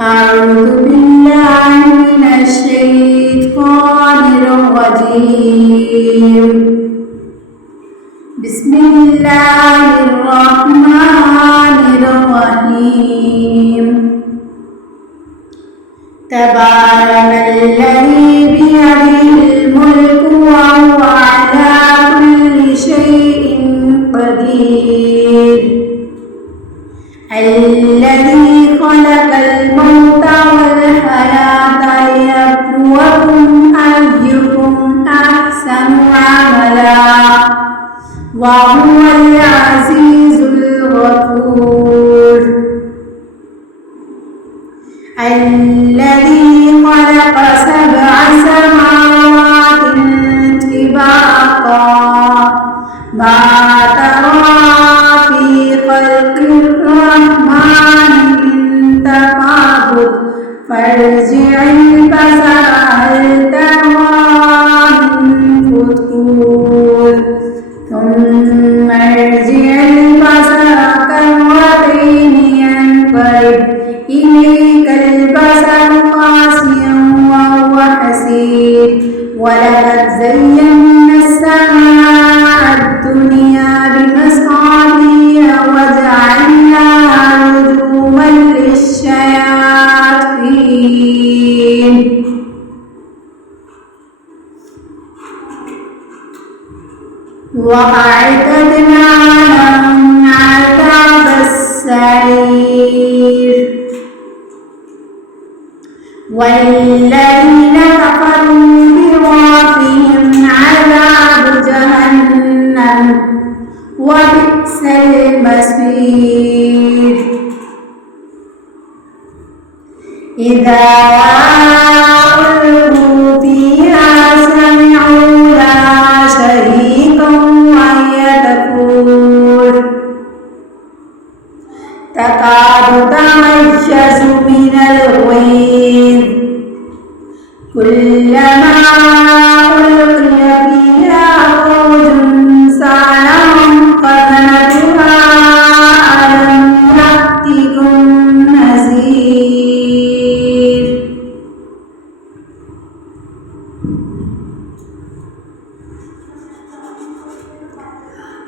أعوذ بالله من الشيطان الرجيم. بسم الله الرحمن الرحيم. تبارك الذي بيده الملك وهو على كل شيء قدير. الذي خلق الموت والحياة ليبلوكم أيكم أحسن عملا وهو العزيز الغفور. الذي خلق 7 سماوات طباقا ما ترى في خلق الرحمن من تفاوت فارجع البصر هل ترى من فطور ثم ارجع البصر كرتين ينقلب إليك البصر خاسئا وهو حسير. ولقد زينا السماء الدنيا بمصابيح وجعلناها رجوما للشياطين وأعتدنا لهم عذاب السعير. والذين كفروا بربهم عذاب جهنم وبئس المصير. إذا ألقوا فيها سمعوا لها شهيقا وهي تفور تكاد تميز من الغيظ كلما ألقي فيها فوج سألهم خزنتها ألم يأتكم نذير.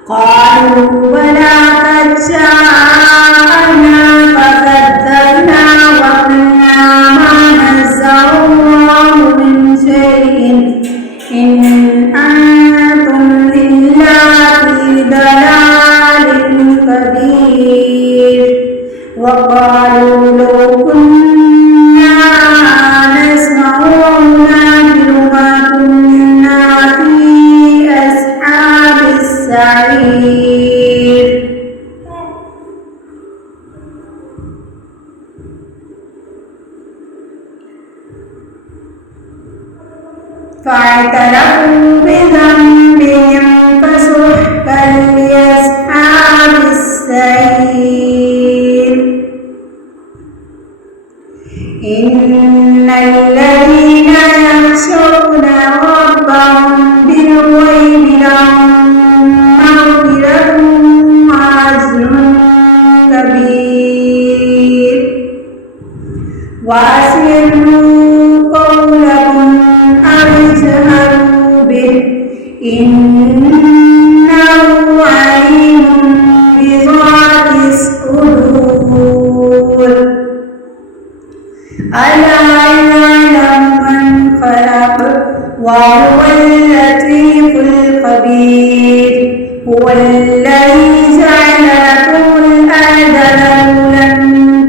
قالوا بلى قد جاءنا فكذبنا وقلنا ما نزل الله من شيء إن أنتم إلا في ضلال كبير. وقالوا لو كنا نسمع أو نعقل ما كنا في أصحاب السعير. فاعترفوا بذنبهم فسحقا لأصحاب السعير. إن الذين يخشون ربهم بالغيب لهم مغفرة وأجر كبير. وأسروا قولكم أو اجهروا به إنه عليم بذات الصدور. ألا يعلم من خلق وهو اللطيف الخبير. هو الذي جعل لكم الأرض ذلولا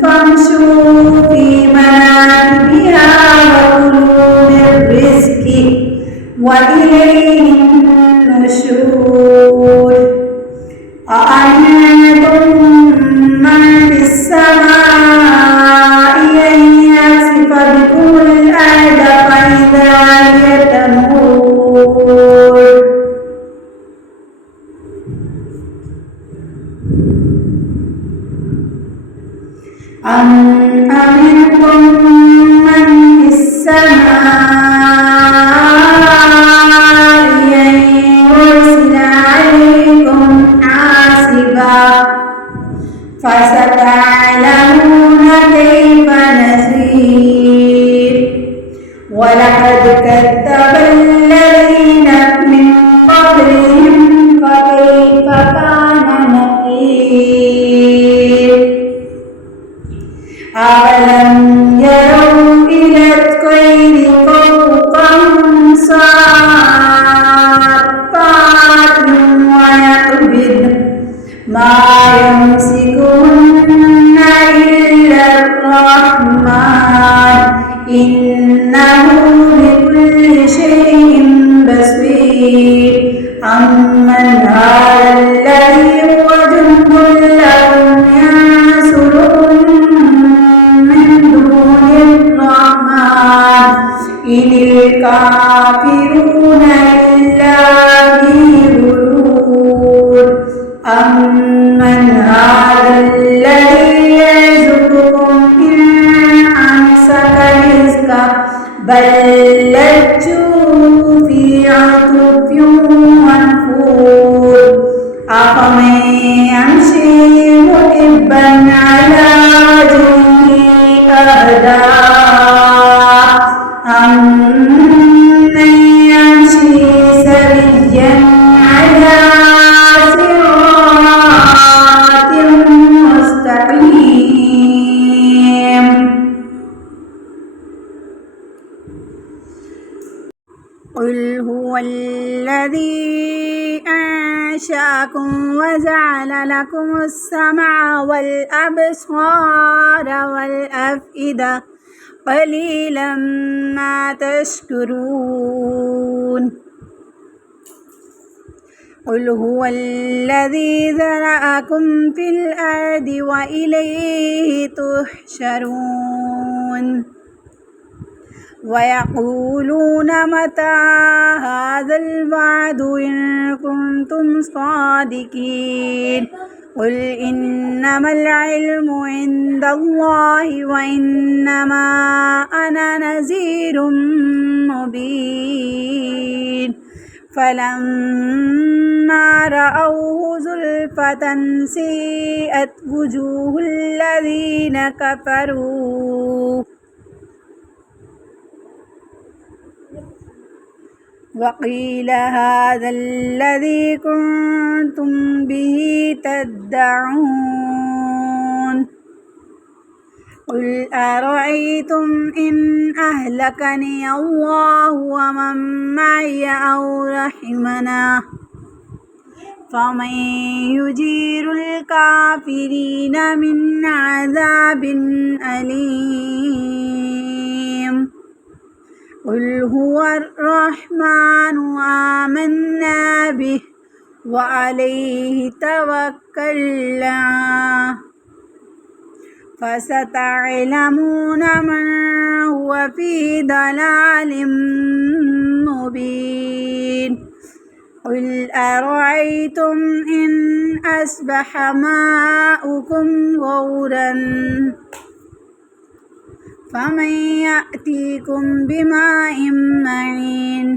فامشوا في مناكبها وكلوا من رزقه وإليه النشور. أأمنتم من في السماء أن يخسف بكم الأرض فإذا هي تمور. كذب الذين من قبلهم فكيف كان نكير أولم يروا إلى الطير فوقهم صافات ويقبضن ما يمسكهن إلا الرحمن إنه بكل شيء بصير أمن هذا الذي هو جند لكم ينصركم من دون الرحمن إن الكافرون إلا في غرور أمن هذا الذي يرزقكم إن أمسك رزقه بل لجوا في عتب ونفور أفمن يمشي مكبا على وجهه أهدى أمن يمشي سويا على صراط مستقيم قل هو الذي أنشأكم وجعل لكم السمع والأبصار والأفئدة قليلا ما تشكرون قل هو الذي ذرأكم في الأرض وإليه تحشرون ويقولون متى هذا الوعد إن كنتم صادقين قل إنما العلم عند الله وإنما أنا نذير مبين فلما رأوه زلفة سيئت وجوه الذين كفروا وقيل هذا الذي كنتم به تدعون قل أرأيتم إن أهلكني الله ومن معي أو رحمنا فمن يجير الكافرين من عذاب أليم قل هو الرحمن آمنا به وعليه توكلنا فستعلمون من هو في ضلال مبين قل أرأيتم إن أصبح ماؤكم غورا فمن يأتيكم بماء معين